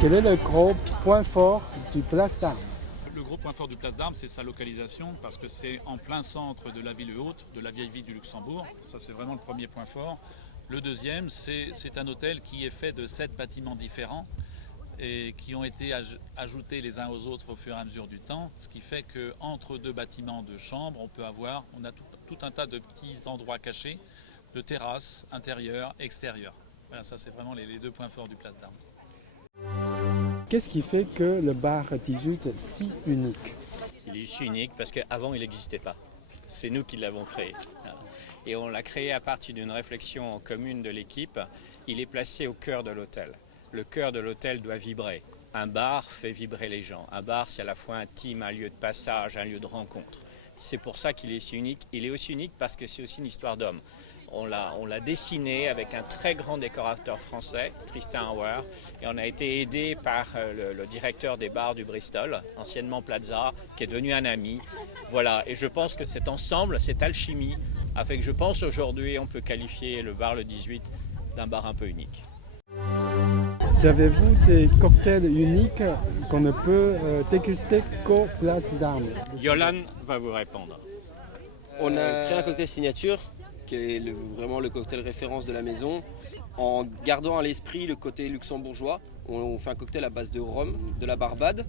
Quel est le gros point fort du Place d'Armes? Le gros point fort du Place d'Armes, c'est sa localisation, parce que c'est en plein centre de la ville haute, de la vieille ville du Luxembourg. Ça, c'est vraiment le premier point fort. Le deuxième, c'est un hôtel qui est fait de 7 bâtiments différents et qui ont été ajoutés les uns aux autres au fur et à mesure du temps, ce qui fait qu'entre 2 bâtiments de chambres, on a tout un tas de petits endroits cachés, de terrasses intérieures, extérieures. Voilà, ça, c'est vraiment les 2 points forts du Place d'Armes. Qu'est-ce qui fait que le bar 18 est si unique? Il est si unique parce qu'avant il n'existait pas. C'est nous qui l'avons créé. Et on l'a créé à partir d'une réflexion commune de l'équipe. Il est placé au cœur de l'hôtel. Le cœur de l'hôtel doit vibrer. Un bar fait vibrer les gens. Un bar, c'est à la fois intime, un lieu de passage, un lieu de rencontre. C'est pour ça qu'il est si unique. Il est aussi unique parce que c'est aussi une histoire d'homme. On l'a dessiné avec un très grand décorateur français, Tristan Hauer, et on a été aidé par le directeur des bars du Bristol, anciennement Plaza, qui est devenu un ami. Voilà, et je pense que cet ensemble, cette alchimie, a fait que je pense aujourd'hui on peut qualifier le bar le 18 d'un bar un peu unique. Servez-vous des cocktails uniques qu'on ne peut déguster qu'au Place d'Armes? Yolan va vous répondre. On a créé un cocktail signature, qui est vraiment le cocktail référence de la maison, en gardant à l'esprit le côté luxembourgeois. On fait un cocktail à base de rhum, de la Barbade,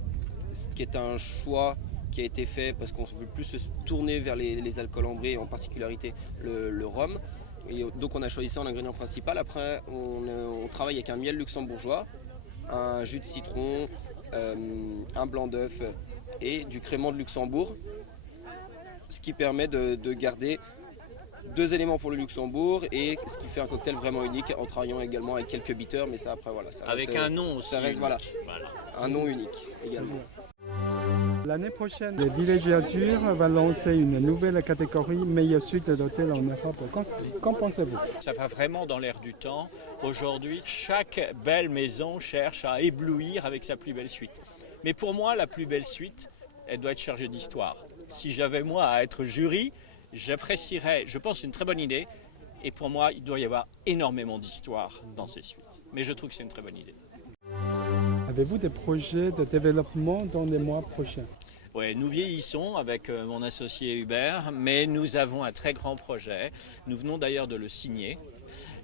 ce qui est un choix qui a été fait parce qu'on veut plus se tourner vers les alcools ambrés, en particularité le rhum. Et donc on a choisi ça en ingrédient principal. Après on travaille avec un miel luxembourgeois, un jus de citron, un blanc d'œuf et du crément de Luxembourg, ce qui permet de garder 2 éléments pour le Luxembourg et ce qui fait un cocktail vraiment unique en travaillant également avec quelques bitters, mais ça après voilà. Ça avec reste, un nom aussi. Ça reste, voilà, un nom unique également. L'année prochaine, le villégiature va lancer une nouvelle catégorie meilleure suite d'hôtels en Europe. Qu'en pensez-vous? Ça va vraiment dans l'air du temps. Aujourd'hui, chaque belle maison cherche à éblouir avec sa plus belle suite. Mais pour moi, la plus belle suite, elle doit être chargée d'histoire. Si j'avais moi à être jury, j'apprécierais, je pense, une très bonne idée. Et pour moi, il doit y avoir énormément d'histoire dans ces suites. Mais je trouve que c'est une très bonne idée. Avez-vous des projets de développement dans les mois prochains? Oui, nous vieillissons avec mon associé Hubert, mais nous avons un très grand projet. Nous venons d'ailleurs de le signer.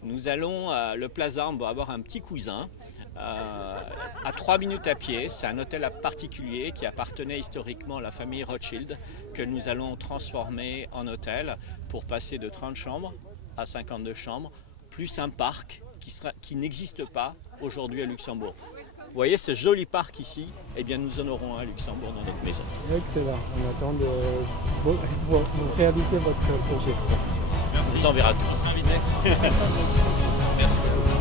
Nous allons, le Place d'Armes va avoir un petit cousin à 3 minutes à pied. C'est un hôtel particulier qui appartenait historiquement à la famille Rothschild, que nous allons transformer en hôtel pour passer de 30 chambres à 52 chambres, plus un parc qui n'existe pas aujourd'hui à Luxembourg. Vous voyez ce joli parc ici, eh bien nous en aurons un à Luxembourg dans notre maison. Excellent, on attend de vous réaliser votre projet. Merci. On vous enverra tous. Merci beaucoup.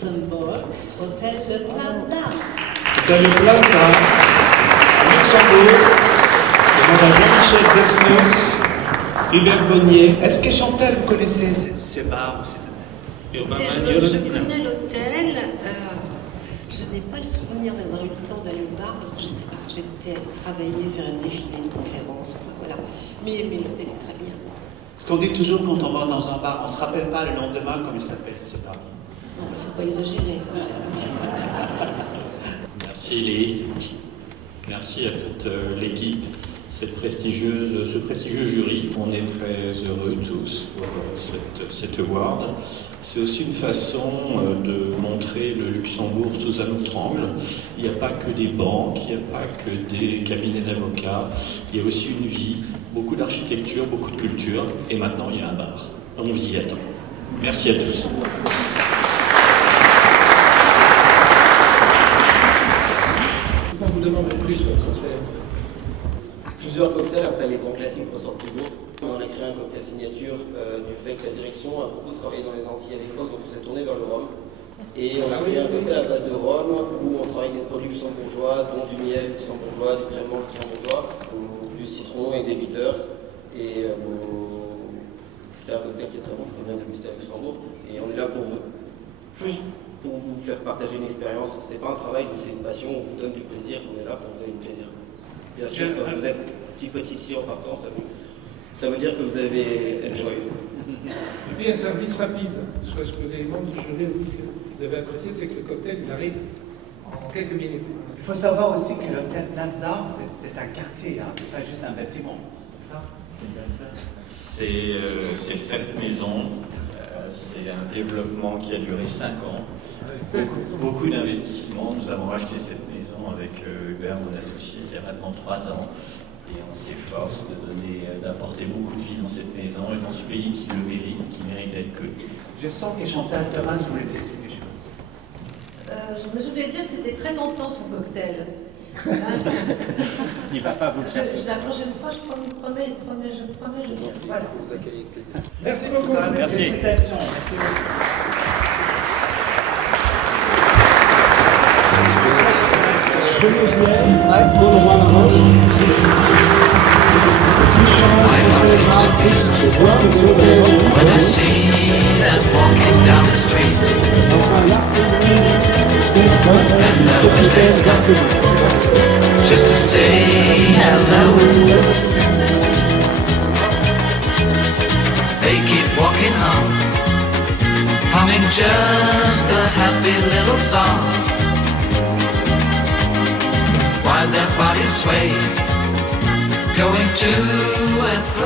Luxembourg, Hôtel Le Place d'Armes. Hôtel Le Place d'Armes, à Luxembourg, demande à Jean-Michel Desnos, Hubert Bonnier. Est-ce que Chantal, vous connaissez ce bar ou cet hôtel? Je connais l'hôtel. Je n'ai pas le souvenir d'avoir eu le temps d'aller au bar parce que j'étais allée travailler, faire un défilé, une conférence, enfin voilà. Mais l'hôtel est très bien. Ce qu'on dit toujours quand on va dans un bar, on ne se rappelle pas le lendemain comment il s'appelle ce bar. Il ne faut pas exagérer. Merci Léa, merci à toute l'équipe, ce prestigieux jury. On est très heureux tous pour cette award. C'est aussi une façon de montrer le Luxembourg sous un autre angle. Il n'y a pas que des banques, il n'y a pas que des cabinets d'avocats, il y a aussi une vie, beaucoup d'architecture, beaucoup de culture, et maintenant il y a un bar. On vous y attend. Merci à tous. cocktail signature du fait que la direction a beaucoup travaillé dans les Antilles à l'époque, donc on s'est tourné vers le rhum. Et on a créé un cocktail à base de rhum où on travaille des produits luxembourgeois, dont du miel luxembourgeois, du crémant luxembourgeois, du citron et des bitters. Et c'est un cocktail qui est très bon, qui fait bien déguster à Luxembourg. Et on est là pour vous faire partager une expérience. C'est pas un travail, c'est une passion, on vous donne du plaisir, on est là pour vous donner du plaisir. Bien sûr, quand vous êtes petit ici en partant, ça veut dire que vous avez enjoy. Et puis un service rapide. Ce que les membres du jury vous avez apprécié, c'est que le cocktail il arrive en quelques minutes. Il faut savoir aussi que l'hôtel Place d'Armes, c'est un quartier, hein, c'est pas juste un bâtiment. C'est 7 maisons, c'est un développement qui a duré 5 ans. Beaucoup d'investissements. Nous avons acheté cette maison avec Hubert, mon associé, il y a maintenant 3 ans. Et on s'efforce d'apporter beaucoup de vie dans cette maison et dans ce pays qui le mérite, qui mérite d'être connu. Je sens que Chantal Thomas voulait dire quelque chose. Je voulais dire que c'était très tentant son cocktail. Il ne va pas vous le faire. La prochaine fois, je promets, je viens. Voilà. Merci beaucoup. Merci. Félicitations. Merci beaucoup. When I see them walking down the street, and knowing there's nothing just to say hello, they keep walking on, humming just a happy little song, while their bodies sway, going to and fro.